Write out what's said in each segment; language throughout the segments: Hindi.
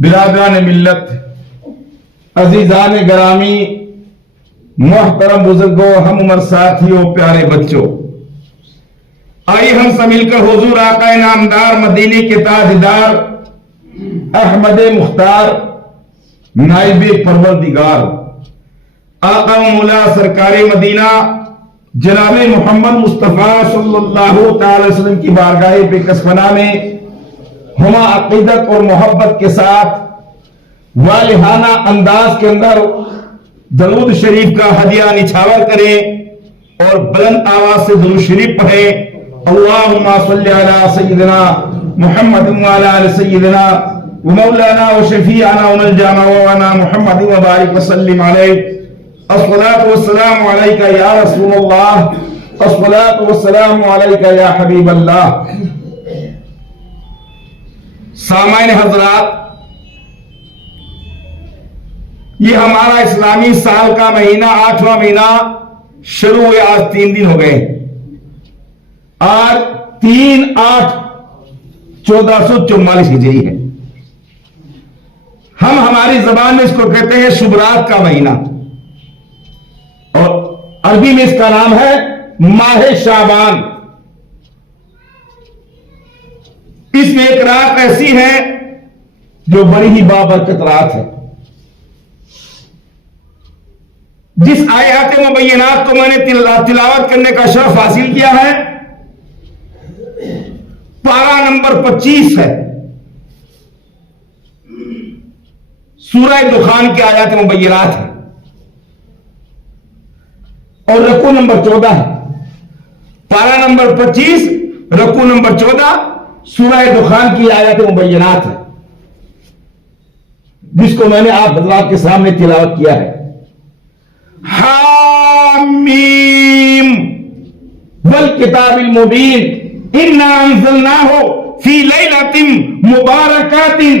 बिरादरान मिल्लत, अजीजान गरामी, मोहतरम बुजुर्गों, हम उम्र साथियों, प्यारे बच्चों, आइए हम सब मिलकर हुजूर आका नामदार मदीने के ताजदार अहमद मुख्तार नाइब परवरदिगार आका मौला सरकार मदीना जनाब मोहम्मद मुस्तफ़ा सल्लल्लाहु अलैहि वसल्लम की बारगाह बेकसफना में हुमा अकीदत और मोहब्बत के साथ वालिहाना अंदाज के अंदर दरूद शरीफ का हदिया निछावर करें और बुलंद आवाज से दरूद शरीफ पढ़े। अल्लाहुम्मा सल्ली अला सय्यिदिना मुहम्मद व अला आलि सय्यिदिना व मौलाना व शफीअना व मलजाना व अना मुहम्मद व बारिक व सल्लिम अलैहि। अस्सलातु वस्सलामु अलैका या रसूलल्लाह, अस्सलातु वस्सलामु अलैका या हबीबल्लाह। सामान्य हजरात, ये हमारा इस्लामी साल का महीना 8वां महीना शुरू हुए। आज 3 दिन हो गए। आज 3/8/1444 हिजरी है। हम हमारी जबान में इसको कहते हैं शुभरात का महीना और अरबी में इसका नाम है माह शाबान। इसमें एक रात ऐसी है जो बड़ी ही बाबरकत रात है। जिस आयात मुबय्यनात को मैंने तिलावत करने का शरफ हासिल किया है, पारा नंबर 25 है, सूरह दुखान के आयात मुबय्यनात है और रकू नंबर 14 है। पारा नंबर 25, रकू नंबर 14, सूरह दुखान की आयत मुबय्यनात है, जिसको मैंने आप हज़रात के सामने तिलावत किया है। हामीम वल किताबिल मुबीन इन्ना अंज़लनाहु फी लैलतिन मुबारकातिन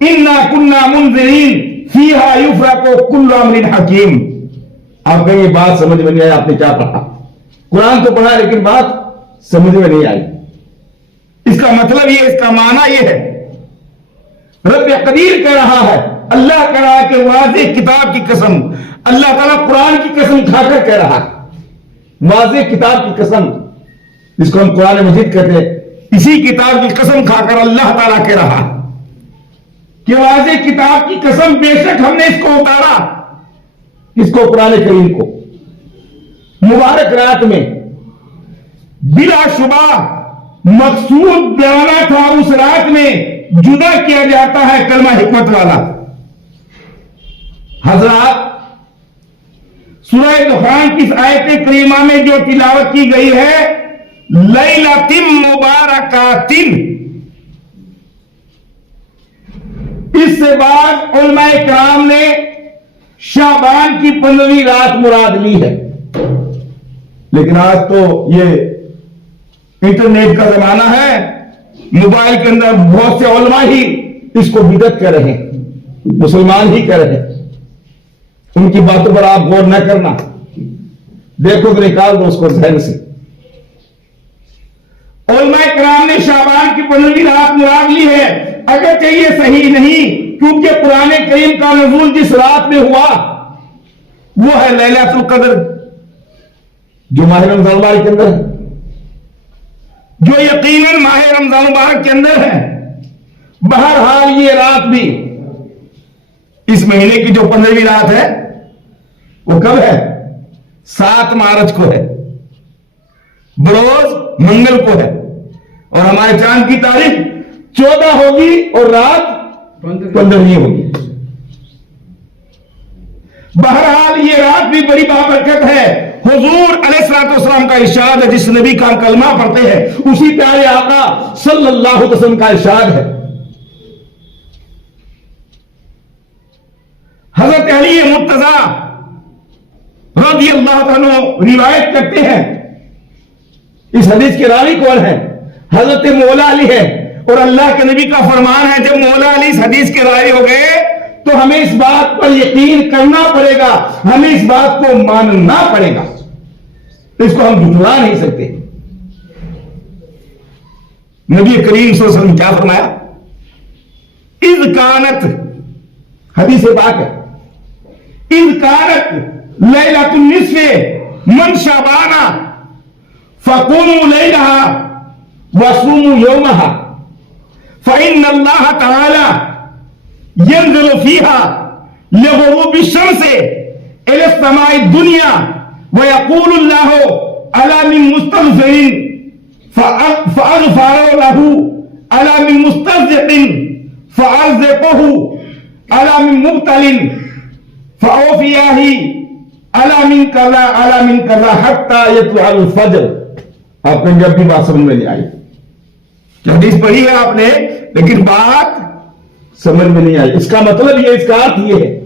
इन्ना कुन्ना मुंज़िरीन फीहा युफ़रक़ु कुल्लु अम्रिन हकीम। आप कहेंगे ये बात समझ में नहीं आई, आपने क्या पढ़ा? कुरान तो पढ़ा लेकिन बात समझ में नहीं आई। इसका मतलब ये, इसका माना ये है, रब कदीर कह रहा है, अल्लाह कह रहा है कि वाज़ेह किताब की कसम, अल्लाह ताला कुरान की कसम खाकर कह रहा है, वाज़ेह किताब की कसम, जिसको हम कुरान मजीद कहते हैं, इसी किताब की कसम खाकर अल्लाह ताला कह रहा है कि वाज़ेह किताब की कसम, बेशक हमने इसको उतारा, इसको कुरान करीम को मुबारक रात में, बिलाशुबा मकसूद बयाना था उस रात में जुदा किया जाता है कलमा हिकमत वाला। हजरात, सूरह दुखान की आयत करीमा में जो तिलावत की गई है, लैलतिन मुबारकातिन, इससे बाद उलमाए किराम ने शाबान की 15वीं रात मुराद ली है। लेकिन आज तो ये इंटरनेट का जमाना है, मोबाइल के अंदर बहुत से उलमा ही इसको बिदअत कर रहे हैं, मुसलमान ही कर रहे हैं। उनकी बातों पर आप गौर न करना, देखो तो निकाल दो उसको जहन से। उलमा किराम ने शाबान की 15वीं रात मुराद ली है, अगर चाहिए सही नहीं, क्योंकि कुरान करीम का नज़ूल जिस रात में हुआ वो है लैलतुल कद्र, जो माह रमज़ान मुबारक के अंदर है, जो यकीनन माह रमज़ान मुबारक के अंदर है। बहरहाल ये रात भी, इस महीने की जो 15वीं रात है वो कब है? 7 मार्च को है, बरोज मंगल को है, और हमारे चांद की तारीख 14 होगी और रात 15वीं होगी। बहरहाल ये रात भी बड़ी बाबरकत है। हुजूर अलैहिस्सलाम का इरशाद है, जिस नबी का कलमा पढ़ते हैं उसी प्यारे आका सल्लल्लाहु अलैहि वसल्लम का इरशाद है। हजरत अली मुर्तजा रज़ियल्लाहु अन्हु रिवायत करते हैं, इस हदीस के रावी कौन है? हजरत मौला अली है। और अल्लाह के नबी का फरमान है, जब मौला अली इस हदीस के रावी हो गए तो हमें इस बात पर यकीन करना पड़ेगा, हमें इस बात को मानना पड़ेगा, इसको हम झुठला नहीं सकते। नबी करीम सल्लल्लाहु अलैहि वसल्लम क्या फरमाया? इज़ कानत, हदीस पाक है, इज़ कानत लैलतुन निस्फ़े मन शाबाना फक़ूमू लैलहा वसूमू यौमहा फ़इन्नल्लाह तआला यंज़िलु फ़ीहा लिग़ुरूबि शम्स इला समाई दुनिया व यक़ूलुल्लाहु अला मिन मुस्तग़फ़िरिन फ़अग़फ़िरु लहू अला मिन मुस्तज़िक़िन फ़अज़िक़ुहु अला मिन मुब्तलिन फ़अफ़ियाही अला मिन कज़ा हत्ता यत्लुअल फ़ज्र। आपको जब भी बात समझ में नहीं आई, हदीस पढ़ी है आपने, लेकिन बात समझ में नहीं आई। इसका मतलब ये, इसका अर्थ ये है,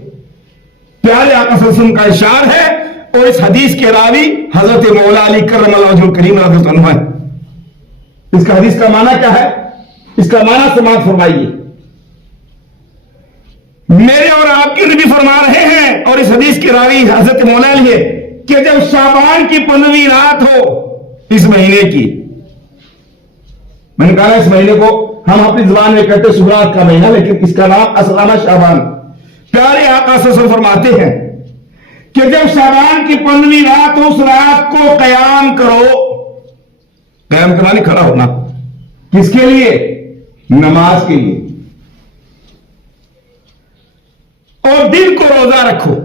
प्यारे आका सल्लल्लाहु अलैहि वसल्लम का इशार है और इस हदीस के रावी हजरत मौला अली करमल्लाहु वजहुल करीम रज़ियल्लाहु अन्हु है। इसका हदीस का माना क्या है, इसका माना समाप्त फरमाइए। मेरे और आपके नबी फरमा रहे हैं और इस हदीस के रावी हजरत मौला अली है कि जब शाबान की 15वीं रात हो इस महीने की, मैंने कहा इस महीने को हम अपनी जुबान में कहते शुरुआत का महीना, लेकिन इसका नाम असल नाम शाबान। प्यारे आका सल्लल्लाहु अलैहि वसल्लम फरमाते हैं कि जब शाबान की 15वीं रात हो, उस रात को कयाम करो। कयाम के माने खड़ा होना, किसके लिए? नमाज के लिए। और दिन को रोजा रखो,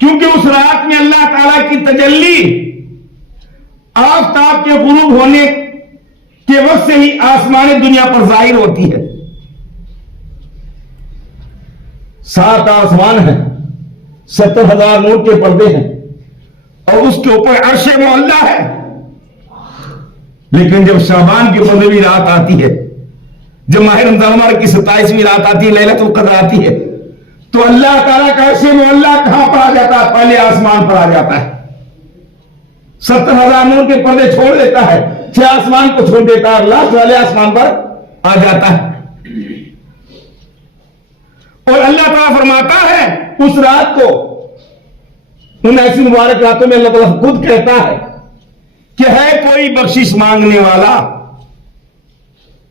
क्योंकि उस रात में अल्लाह ताला की तजल्ली आफताब के गुरूब होने के वक्त से ही आसमान दुनिया पर जाहिर होती है। 7 आसमान है, 70,000 नूर के पर्दे हैं और उसके ऊपर अर्शे मोहल्ला है। लेकिन जब शाबान की 15वीं रात आती है, जब माह रमजान की 27वीं रात आती है, लैलतुल कद्र आती है, तो अल्लाह ताला का अर्शे मोहल्ला कहां पर आ जाता है? पहले आसमान पर आ जाता है। 70,000 नूर के पर्दे छोड़ देता है, 6 आसमान को छोड़ देता है, लास्ट वाले आसमान पर आ जाता है। और अल्लाह ताला फरमाता है उस रात को, उन ऐसी मुबारक रातों में अल्लाह ताला खुद कहता है कि है कोई बख्शिश मांगने वाला।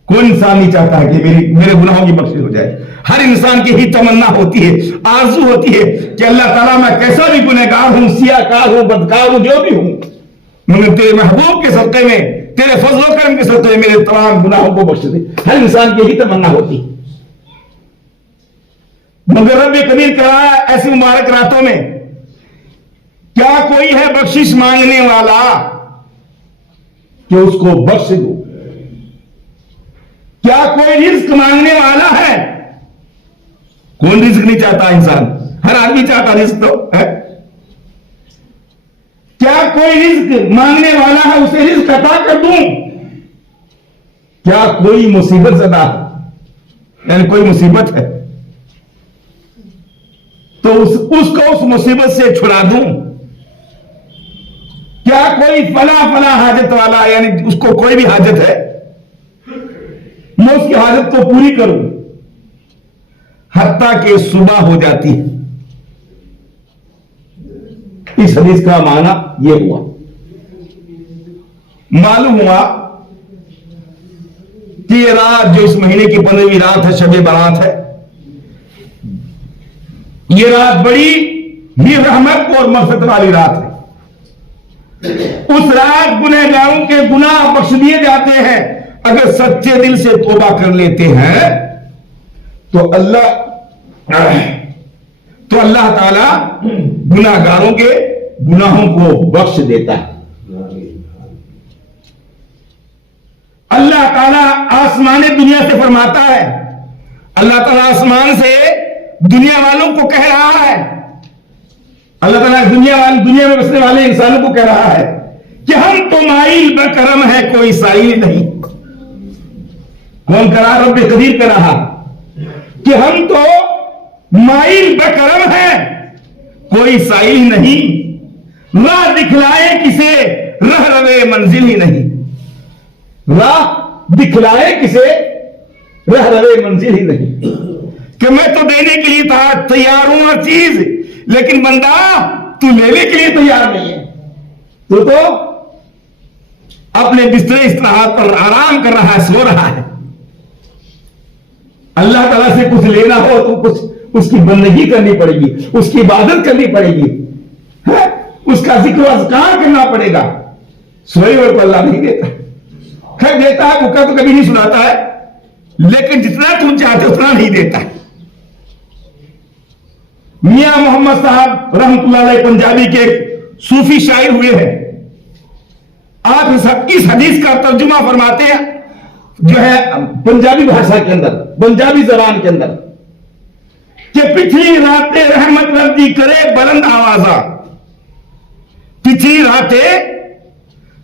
कोई इंसान नहीं चाहता है कि मेरे गुनाहों की बख्शिश हो जाए। हर इंसान की ही तमन्ना होती है, आरज़ू होती है कि अल्लाह ताला मैं कैसा भी गुनहगार हूं, सियाकार हूं, बदकार हूं, जो भी हूं, मगर तेरे महबूब के सदक़े में, तेरे फज़ल करम के सदक़े में मेरे तमाम गुनाहों को बख्श दे। हर इंसान की ही तमन्ना होती है। मगर रब कबीर कह रहा है ऐसी मुबारक रातों में, क्या कोई है बख्शिश मांगने वाला कि उसको बख्श दो? क्या कोई रिज्क मांगने वाला है? कौन रिज्क नहीं चाहता? इंसान, हर आदमी चाहता रिज्क तो है। क्या कोई रिज्क मांगने वाला है, उसे रिज्क अता कर दूं? क्या कोई मुसीबत ज़दा, यानी कोई मुसीबत है तो उसको उस मुसीबत से छुड़ा दूं? क्या कोई फला हाजत वाला, यानी उसको कोई भी हाजत है, मैं उसकी हाजत को पूरी करूं? हत्ता के सुबह हो जाती है। इस हदीस का माना यह हुआ, मालूम हुआ कि ये रात जो इस महीने की 15वीं रात है, शब बारात है, ये रात बड़ी ही रहमत और मग़फ़िरत वाली रात है। उस रात गुनहगारों के गुनाह बख्श दिए जाते हैं। अगर सच्चे दिल से तौबा कर लेते हैं तो अल्लाह ताला गुनाहगारों के गुनाहों को बख्श देता है। अल्लाह ताला आसमान दुनिया से फरमाता है, अल्लाह ताला आसमान से दुनिया वालों को कह रहा है, अल्लाह ताला दुनिया में बसने वाले इंसानों को कह रहा है कि हम तो माइल बकरम है, कोई साइल नहीं। कौन करा? रब्बे कदीर कर रहा कि हम तो माइल बकरम है, कोई साइल नहीं। राह दिखलाए किसे, रह रवे मंजिल ही नहीं। राह दिखलाए किसे, रह रवे मंजिल ही नहीं। कि मैं तो देने के लिए तैयार हूं हर चीज, लेकिन बंदा तू लेने के लिए तैयार नहीं है। तो अपने बिस्तरे इस्तराहत पर आराम कर रहा है, सो रहा है। अल्लाह ताला से कुछ लेना हो तो कुछ उसकी बंदगी करनी पड़ेगी, उसकी इबादत करनी पड़ेगी, है? उसका जिक्र अज़कार करना पड़ेगा। सोए हुए को अल्लाह नहीं देता, खैर देता है, भूखा तो कभी नहीं सुनाता है, लेकिन जितना तुम चाहते उतना नहीं देता है। मियां मोहम्मद साहब रहमतुल्लाह अलैह पंजाबी के सूफी शायर हुए हैं। आप इस हदीस का तर्जुमा फरमाते हैं जो है पंजाबी भाषा के अंदर, पंजाबी जबान के अंदर, कि पिछली रातें रहमत रब्दी करे बुलंद आवाजा, पिछली रातें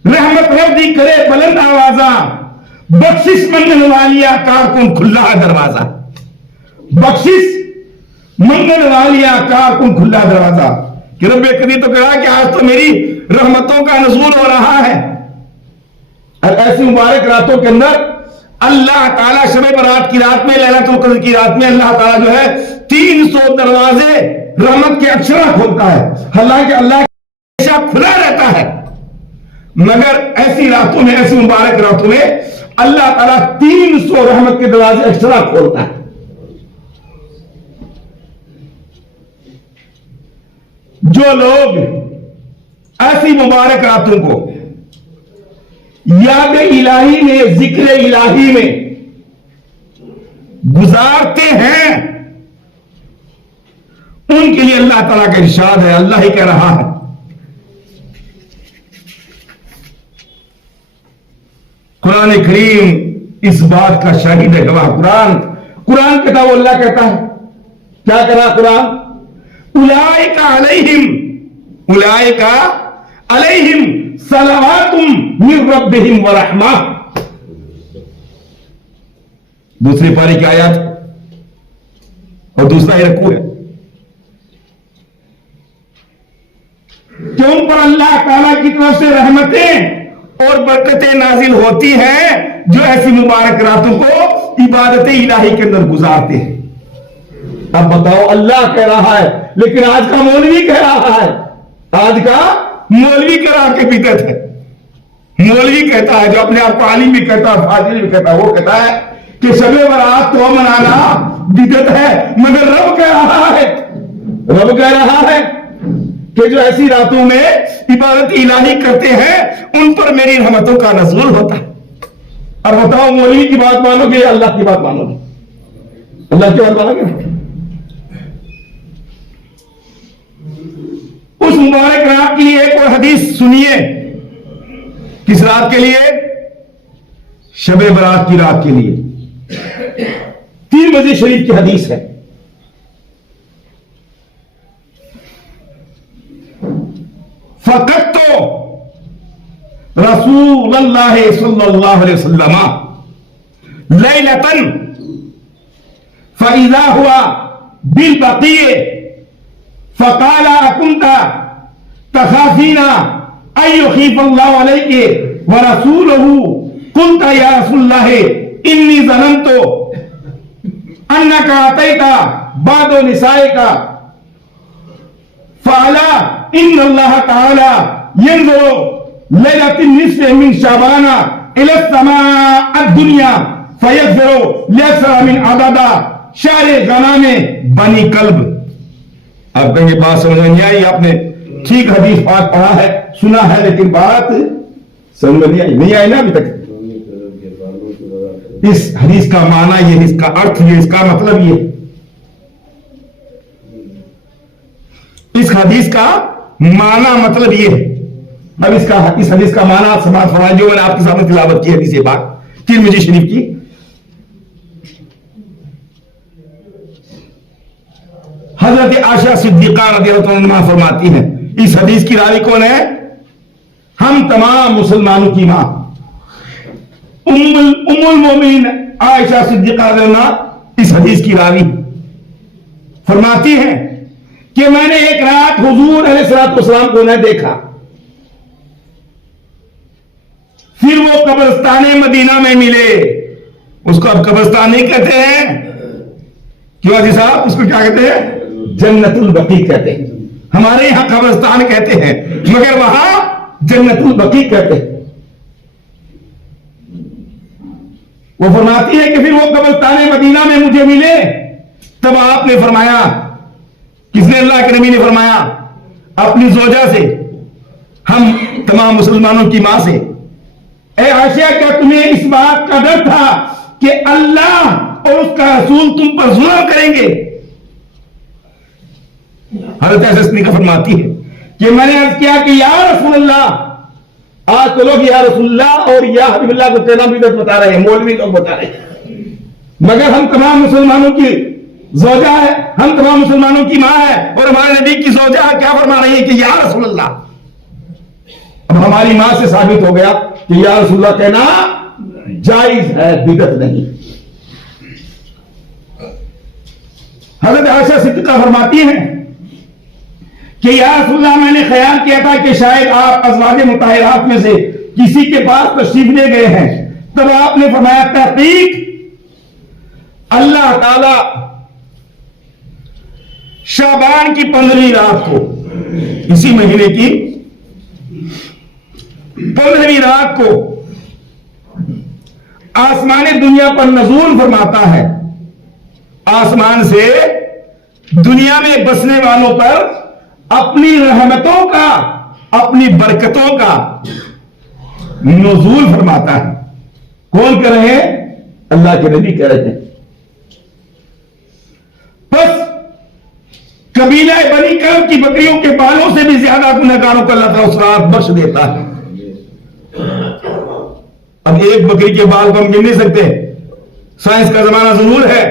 रहमत रब्दी करे बुलंद आवाजा, बख्शिश मंगन वालिया कारकुन खुला दरवाजा, बख्शिश मंगन वालिया कारकुन खुला दरवाजा। कि रब्बे करीम तो कहा कि आज तो मेरी रहमतों का नज़ूल हो रहा है। और ऐसी मुबारक रातों के अंदर अल्लाह ताला शब बरात की रात में, लैलतुल क़द्र की रात में अल्लाह ताला जो है 300 दरवाजे रहमत के अक्षरा खोलता है। हालांकि अल्लाह हमेशा खुला रहता है, मगर ऐसी रातों में, ऐसी मुबारक रातों में अल्लाह ताला 300 रहमत के दरवाजे अक्षरा खोलता है। जो लोग ऐसी मुबारक रातों को याद इलाही में, जिक्र इलाही में गुजारते हैं, उनके लिए अल्लाह ताला का इरशाद है, अल्लाह ही कह रहा है, कुरान करीम इस बात का शाहिद है, गवाह। कुरान कहता वो अल्लाह कहता है, क्या करा कुरान? उलाइका अलैहिम सलावातुम मिन रब्बिहिम व रहमा। दूसरी पारी की आयत और दूसरा ही रकू है कि उन पर अल्लाह ताला की तरफ से रहमतें और बरकतें नाजिल होती हैं जो ऐसी मुबारक रातों को इबादत इलाही के अंदर गुजारते हैं। अब बताओ, अल्लाह कह रहा है, लेकिन आज का मौलवी कह रहा है, आज का मौलवी कह के बिदअत है। मौलवी कहता है, जो अपने आप को आलिम भी कहता है, फाजिल भी कहता है, वो कहता है कि शबे बरात तो मनाना बिदअत है, मगर रब कह रहा है, रब कह रहा है कि जो ऐसी रातों में इबादत इलाही करते हैं उन पर मेरी रहमतों का नज़ूल होता है। और बताओ, मौलवी की बात मानोगे या अल्लाह की बात मानोगे? अल्लाह की बात मानोगे? उस मुबारक रात के लिए एक और हदीस सुनिए। किस रात के लिए? शबे बरात की रात के लिए। 3 शरीफ की हदीस है। फकत तो रसूलुल्लाह सल्लल्लाहु अलैहि वसल्लम लैलतन फइज़ा हुआ बिल बक़ीए फ़क़ाला कुंता तख़ाफ़ीना अय्युख़ीफ़ल्लाहु अलैके व रसूलुहु कुंता या रसूलल्लाह इन्नी ज़ननतु अन्नका अतैता बादो निसाइका फ़अला इन्नल्लाह तआला यंज़ुरु लैलतिन निस्फ़ि मिन शाबाना इला समाअ दुनिया फयग़फ़िरु लिअक्सर मिन अददा शहर ग़नामे बनी कल्ब। आप कहेंगे बात समझ में नहीं आई, आपने ठीक हदीस पाक पढ़ा है, सुना है, लेकिन बात समझ में नहीं आई ना अभी तक। इस हदीस का माना ये, इसका अर्थ ये, इसका मतलब ये, इस हदीस का माना मतलब ये। अब इस हदीस का माना आप समाज फरमाएं जो मैंने आपके सामने तिलावत की हदीस, ये बात तिरमिज़ी शरीफ की। हजरत आयशा सिद्दीक़ा रज़ियल्लाहु अन्हा फरमाती हैं, इस हदीस की रावी कौन है? हम तमाम मुसलमानों की मां उम्मुल मोमिन आयशा सिद्दीक़ा रज़ियल्लाहु अन्हा इस हदीस की रावी फरमाती हैं कि मैंने एक रात हुजूर अलैहिस्सलाम को न देखा, फिर वो कब्रिस्तान मदीना में मिले। उसको अब कब्रिस्तान नहीं कहते हैं, क्यों हाजी साहब? उसको क्या कहते हैं? जन्नतुल बकी कहते हैं। हमारे यहां कब्रिस्तान कहते हैं, मगर वहां जन्नतुल बकी कहते हैं। वो फरमाती है कि फिर वो कब्रिस्तान मदीना में मुझे मिले, तब आपने फरमाया, किसने? अल्लाह के नबी ने फरमाया अपनी जोजा से, हम तमाम मुसलमानों की मां से, ए आयशा, क्या तुम्हें इस बात का डर था कि अल्लाह और उसका रसूल तुम पर जुल्म करेंगे? हज़रत आयशा सिद्दीक़ा फरमाती है कि मैंने अर्ज किया कि या रसूल अल्लाह, आज तो लोग या रसूलुल्लाह और या हबीबुल्लाह को कहना भी बता रहे हैं, मौलवी लोग बता रहे हैं, मगर हम तमाम मुसलमानों की जोजा है, हम तमाम मुसलमानों की मां है, और हमारे नबी की जोजा क्या फरमा रही है कि या रसूलुल्लाह। अब हमारी मां से साबित हो गया कि या रसूलुल्लाह कहना जायज है, बिदअत नहीं। हज़रत आयशा सिद्दीक़ा फरमाती हैं कि या रसूलुल्लाह, मैंने ख्याल किया था कि शायद आप अज़वाज मुताहिरात में से किसी के पास तशरीफ ले गए हैं, तब आपने फरमाया तहकीक अल्लाह ताला शाबान की 15वीं रात को, इसी महीने की 15वीं रात को आसमान दुनिया पर नज़ूल फरमाता है, आसमान से दुनिया में बसने वालों पर अपनी रहमतों का, अपनी बरकतों का नुज़ूल फरमाता है। कौन कह रहे हैं? अल्लाह के नबी कह रहे हैं। बस कबीला बनी कल्ब की बकरियों के बालों से भी ज्यादा गुनहगारों को अल्लाह ताला उस रात बख्श देता है। अब एक बकरी के बाल को हम गिन नहीं सकते, साइंस का जमाना जरूर है,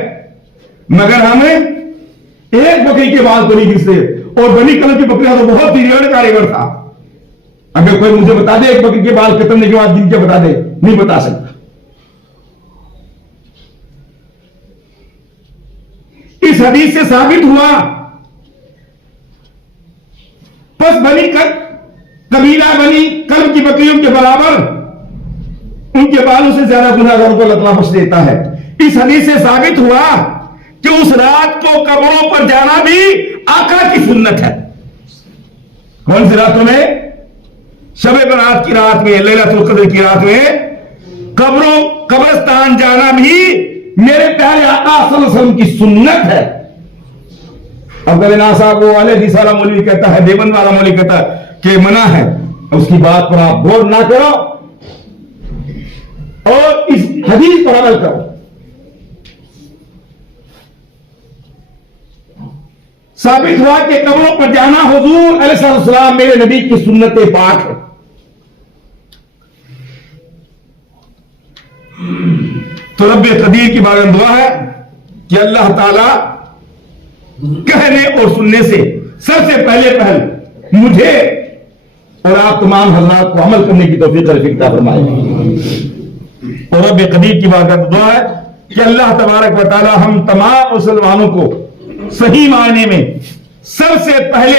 मगर हमें एक बकरी के बाल को नहीं गिनते, और बनी कल्ब की बकरियां तो बहुत ही रेयर कारीगर था। अगर कोई मुझे बता दे एक बकरी के बाल कतरने के बाद गिन के बता दे, नहीं बता सकता। इस हदीस से साबित हुआ बस कबीला बनी कल्ब की बकरियों के बराबर उनके बालों से ज्यादा गुनहगारों को अल्लाह ताला बख्श देता है। इस हदीस से साबित हुआ कि उस रात को कब्रों पर जाना भी आका की सुन्नत है। कौन सी रातों में? शब बरात की रात में, लैलतुल क़द्र की रात में कब्रिस्तान जाना भी मेरे प्यारे आका सल्लल्लाहु अलैहि वसल्लम की सुन्नत है। अब कभी ना साहब वो वाले दिसारा मौलवी कहता है, देवबंद वाला मौलवी कहता है कि मना है, उसकी बात पर आप गौर ना करो और इस हदीस पर अमल करो। साबित हुआ कि कब्रों पर जाना हुजूर अलैहिस्सलाम मेरे नबी की सुन्नत पाक है। तो रब्बे कदीर की बारगाह दुआ है कि अल्लाह ताला कहने और सुनने से सबसे पहल मुझे और आप तमाम हज़रात को अमल करने की तौफीक अता फरमाए। और रब्बे कदीर की बारगाह दुआ है कि अल्लाह तबारक व तआला हम तमाम मुसलमानों को सही मायने में सबसे पहल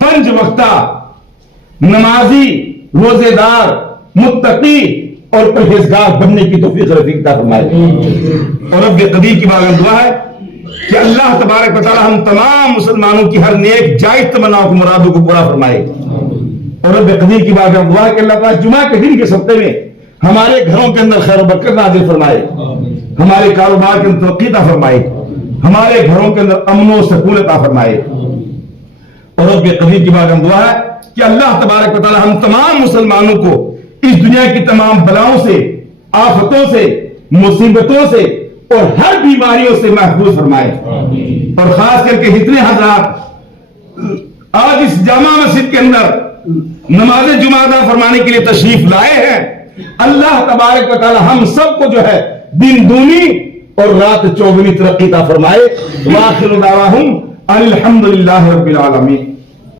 5 वक्ता नमाजी, रोजेदार, मुत्तकी और परहेजगार बनने की तौफीक अता फरमाए। और रब्बे कदीर की बारगाह दुआ है कि अल्लाह तबारक व तआला हम तमाम मुसलमानों की हर नेक जायज तमन्नाओं को, मुरादों को पूरा फरमाए। और रब्बे कदीर की बारगाह दुआ है कि अल्लाह ताला जुमा के दिन के सप्ते में हमारे घरों के अंदर खैर बरकत नाज़िल फरमाए, हमारे कारोबार के अंदर तरक्की अता फरमाए, हमारे घरों के अंदर अमन और सुकून अता फरमाए। और रब्बे कदीर की बारगाह दुआ है कि अल्लाह तबारक व तआला हम तमाम मुसलमानों को इस दुनिया की तमाम बलाओं से, आफतों से, मुसीबतों से और हर बीमारियों से महफूज फरमाए। और खास करके जितने हज़रात आज इस जामा मस्जिद के अंदर नमाज जुमा अदा फरमाने के लिए तशरीफ लाए हैं, अल्लाह तबारक व तआला हम सबको जो है दिन दूनी और रात चौगुनी तरक्की अता फरमाए। व आखिरु दावाहुम अनिल हम्दुलिल्लाहि रब्बिल आलमीन।